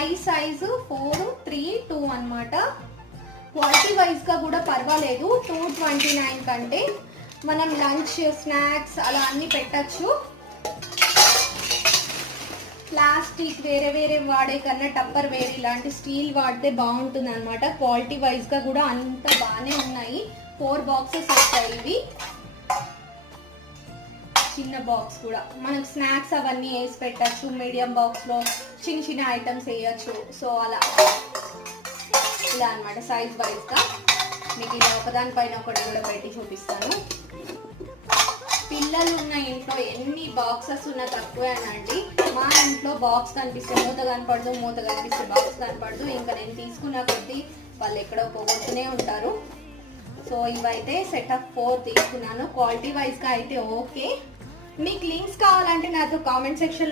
Size 4, 3, 2 అన్నమాట. Quality wise గా కూడా పర్వాలేదు. 229 కంటే మనం లంచ్, స్నాక్స్ అలా అన్ని పెట్టచ్చు. ప్లాస్టిక్ వేరే వాడే కన్నా టప్పర్ వేరే ఇలాంటి స్టీల్ వాడితే బాగుంటుంది అనమాట. క్వాలిటీ వైజ్ గా కూడా అంత బాగానే ఉన్నాయి. 4 బాక్సెస్ వస్తాయి ఇవి. చిన్న బాక్స్ కూడా మనకు స్నాక్స్ అవన్నీ వేసి పెట్టచ్చు. మీడియం బాక్స్ లో చిన్న ఐటమ్స్ వేయచ్చు. సో అలా ఇలా అనమాట సైజ్ వైజ్ గా. మీకు ఇలా ఒకదానిపైన ఒకటి కూడా పెట్టి చూపిస్తాను. పిల్లలు ఉన్న ఇంట్లో ఎన్ని బాక్సెస్ ఉన్నా తక్కువేనండి. మా ఇంట్లో బాక్స్ కనిపిస్తే మూత కనపడదు, మూత కనిపిస్తే బాక్స్ కనపడదు. ఇంకా నేను తీసుకున్న కొద్దీ వాళ్ళు ఎక్కడో పోగొట్టునే ఉంటారు. సో ఇవైతే సెట్ ఆఫ్ 4 తీసుకున్నాను. క్వాలిటీ వైజ్ గా అయితే ఓకే. మీకు లింక్స్ కావాలంటే నాతో కామెంట్ సెక్షన్ లో